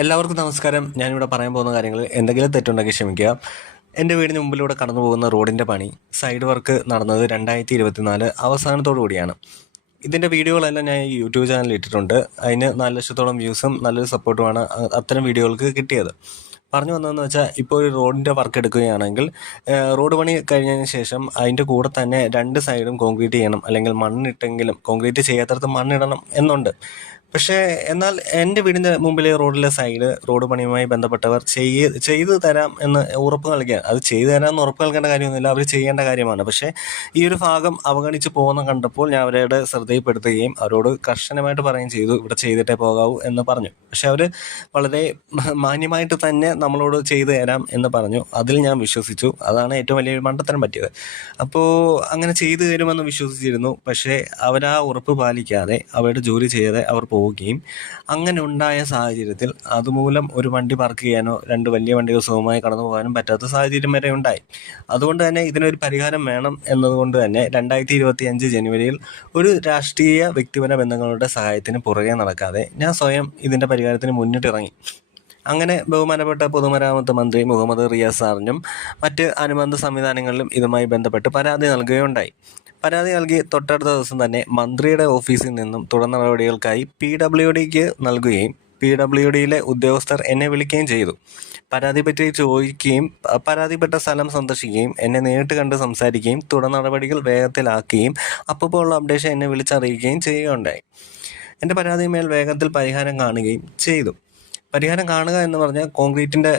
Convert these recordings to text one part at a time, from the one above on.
എല്ലാവർക്കും നമസ്കാരം. ഞാനിവിടെ പറയാൻ പോകുന്ന കാര്യങ്ങൾ എന്തെങ്കിലും തെറ്റുണ്ടെങ്കിൽ ക്ഷമിക്കുക. എൻ്റെ വീടിന് മുമ്പിലൂടെ കടന്നു പോകുന്ന റോഡിൻ്റെ പണി സൈഡ് വർക്ക് നടന്നത് 2024 അവസാനത്തോടു കൂടിയാണ്. ഇതിൻ്റെ വീഡിയോകളെല്ലാം ഞാൻ യൂട്യൂബ് ചാനലിൽ ഇട്ടിട്ടുണ്ട്. അതിന് 4 ലക്ഷത്തോളം വ്യൂസും നല്ലൊരു സപ്പോർട്ടുമാണ് അത്തരം വീഡിയോകൾക്ക് കിട്ടിയത്. പറഞ്ഞു വന്നതെന്ന് വെച്ചാൽ, ഇപ്പോൾ ഒരു റോഡിൻ്റെ വർക്ക് എടുക്കുകയാണെങ്കിൽ റോഡ് പണി കഴിഞ്ഞതിന് ശേഷം അതിൻ്റെ കൂടെ തന്നെ 2 സൈഡും കോൺക്രീറ്റ് ചെയ്യണം, അല്ലെങ്കിൽ മണ്ണിട്ടെങ്കിലും കോൺക്രീറ്റ് ചെയ്യാത്തടത്ത് മണ്ണിടണം എന്നുണ്ട്. പക്ഷേ എന്നാൽ എൻ്റെ വീടിൻ്റെ മുമ്പിലെ റോഡിലെ സൈഡ് റോഡ് പണിയുമായി ബന്ധപ്പെട്ടവർ ചെയ്തു തരാം എന്ന് ഉറപ്പ് നൽകിയ, അത് ചെയ്തു തരാമെന്ന് ഉറപ്പ് നൽകേണ്ട കാര്യമൊന്നുമില്ല, അവർ ചെയ്യേണ്ട കാര്യമാണ്. പക്ഷേ ഈ ഒരു ഭാഗം അവഗണിച്ച് പോകുന്ന കണ്ടപ്പോൾ ഞാൻ അവരുടെ ശ്രദ്ധയിൽപ്പെടുത്തുകയും അവരോട് കർശനമായിട്ട് പറയുകയും ചെയ്തു, ഇവിടെ ചെയ്തിട്ടേ പോകാവൂ എന്ന് പറഞ്ഞു. പക്ഷെ അവർ വളരെ മാന്യമായിട്ട് തന്നെ നമ്മളോട് ചെയ്തു തരാം എന്ന് പറഞ്ഞു. അതിൽ ഞാൻ വിശ്വസിച്ചു. അതാണ് ഏറ്റവും വലിയൊരു മണ്ടത്തരം പറ്റിയത്. അപ്പോൾ അങ്ങനെ ചെയ്തു തരുമെന്ന് വിശ്വസിച്ചിരുന്നു. പക്ഷേ അവരാ ഉറപ്പ് പാലിക്കാതെ അവരുടെ ജോലി ചെയ്യാതെ അവർ പോവുകയും, അങ്ങനെ ഉണ്ടായ സാഹചര്യത്തിൽ അതുമൂലം ഒരു വണ്ടി പാർക്ക് ചെയ്യാനോ 2 വലിയ വണ്ടികൾ സുഖമായി കടന്നു പോകാനും പറ്റാത്ത സാഹചര്യം വരെ ഉണ്ടായി. അതുകൊണ്ട് തന്നെ ഇതിനൊരു പരിഹാരം വേണം എന്നതുകൊണ്ട് തന്നെ 2025 ജനുവരിയിൽ ഒരു രാഷ്ട്രീയ വ്യക്തിപര ബന്ധങ്ങളുടെ സഹായത്തിന് പുറകെ നടക്കാതെ ഞാൻ സ്വയം ഇതിൻ്റെ പരിഹാരത്തിന് മുന്നിട്ടിറങ്ങി. അങ്ങനെ ബഹുമാനപ്പെട്ട പൊതുമരാമത്ത് മന്ത്രി മുഹമ്മദ് റിയാസ് സാറിനും മറ്റ് അനുബന്ധ സംവിധാനങ്ങളിലും ഇതുമായി ബന്ധപ്പെട്ട് പരാതി നൽകുകയുണ്ടായി. പരാതി നൽകി തൊട്ടടുത്ത ദിവസം തന്നെ മന്ത്രിയുടെ ഓഫീസിൽ നിന്നും തുടർ നടപടികൾക്കായി PWDക്ക് നൽകുകയും PWDയിലെ ഉദ്യോഗസ്ഥർ എന്നെ വിളിക്കുകയും ചെയ്തു. പരാതി പറ്റി ചോദിക്കുകയും പരാതിപ്പെട്ട സ്ഥലം സന്ദർശിക്കുകയും എന്നെ നേരിട്ട് കണ്ട് സംസാരിക്കുകയും തുടർ നടപടികൾ വേഗത്തിലാക്കുകയും അപ്പോൾ ഉള്ള അപ്ഡേഷൻ എന്നെ വിളിച്ചറിയിക്കുകയും ചെയ്യുകയുണ്ടായി. എൻ്റെ പരാതിമേൽ വേഗത്തിൽ പരിഹാരം കാണുകയും ചെയ്തു. പരിഹാരം കാണുക എന്ന് പറഞ്ഞാൽ, കോൺക്രീറ്റിൻ്റെ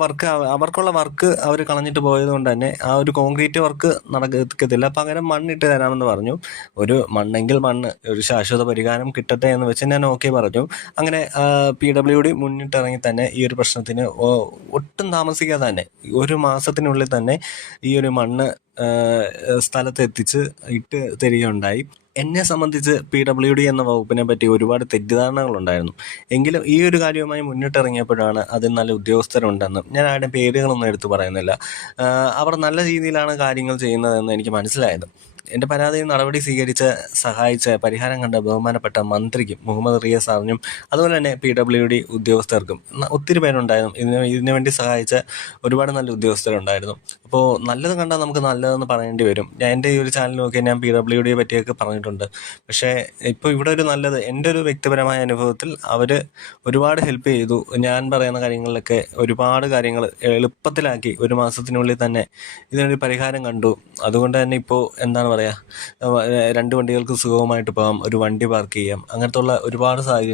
വർക്ക്, അവർക്കുള്ള വർക്ക് അവർ കളഞ്ഞിട്ട് പോയത് കൊണ്ട് തന്നെ ആ ഒരു കോൺക്രീറ്റ് വർക്ക് നടക്കത്തില്ല. പകരം മണ്ണിട്ട് തരാമെന്ന് പറഞ്ഞു. ഒരു മണ്ണെങ്കിൽ മണ്ണ്, ഒരു ശാശ്വത പരിഹാരം കിട്ടട്ടെ എന്ന് വെച്ച് ഞാൻ ഓക്കെ പറഞ്ഞു. അങ്ങനെ PWD മുന്നിട്ടിറങ്ങി തന്നെ ഈ ഒരു പ്രശ്നത്തിന് ഒട്ടും താമസിക്കാതെ തന്നെ 1 മാസത്തിനുള്ളിൽ തന്നെ ഈ ഒരു മണ്ണ് സ്ഥലത്ത് എത്തിച്ച് ഇട്ട് തരികയുണ്ടായി. എന്നെ സംബന്ധിച്ച് PWD എന്ന വകുപ്പിനെ പറ്റി ഒരുപാട് തെറ്റിദ്ധാരണകളുണ്ടായിരുന്നു. എങ്കിലും ഈ ഒരു കാര്യവുമായി മുന്നിട്ടിറങ്ങിയപ്പോഴാണ് അതിൽ നല്ല ഉദ്യോഗസ്ഥരുണ്ടെന്നും, ഞാൻ ആരുടെ പേരുകളൊന്നും എടുത്തു പറയുന്നില്ല, അവർ നല്ല രീതിയിലാണ് കാര്യങ്ങൾ ചെയ്യുന്നതെന്ന് എനിക്ക് മനസ്സിലായത്. എൻ്റെ പരാതിയിൽ നടപടി സ്വീകരിച്ച് സഹായിച്ച പരിഹാരം കണ്ട ബഹുമാനപ്പെട്ട മന്ത്രിക്കും മുഹമ്മദ് റിയാസ് സാറിനും അതുപോലെ തന്നെ PWD ഉദ്യോഗസ്ഥർക്കും ഒത്തിരി പേരുണ്ടായിരുന്നു. ഇതിനു വേണ്ടി സഹായിച്ച ഒരുപാട് നല്ല ഉദ്യോഗസ്ഥരുണ്ടായിരുന്നു. അപ്പോൾ നല്ലത് കണ്ടാൽ നമുക്ക് നല്ലതെന്ന് പറയേണ്ടി വരും. എൻ്റെ ഈ ഒരു ചാനൽ നോക്കിയാൽ ഞാൻ PWDയെ പറ്റിയൊക്കെ പറഞ്ഞിട്ടുണ്ട്. പക്ഷേ ഇപ്പോൾ ഇവിടെ ഒരു നല്ലത്, എൻ്റെ ഒരു വ്യക്തിപരമായ അനുഭവത്തിൽ അവർ ഒരുപാട് ഹെൽപ്പ് ചെയ്തു. ഞാൻ പറയുന്ന കാര്യങ്ങളിലൊക്കെ ഒരുപാട് കാര്യങ്ങൾ എളുപ്പത്തിലാക്കി 1 മാസത്തിനുള്ളിൽ തന്നെ ഇതിനൊരു പരിഹാരം കണ്ടു. അതുകൊണ്ട് തന്നെ ഇപ്പോൾ എന്താണ് പറയുക, 2 വണ്ടികൾക്ക് സുഗമമായിട്ട് പോകാം, ഒരു വണ്ടി പാർക്ക് ചെയ്യാം, അങ്ങനത്തെ ഉള്ള ഒരുപാട് സാഹചര്യങ്ങൾ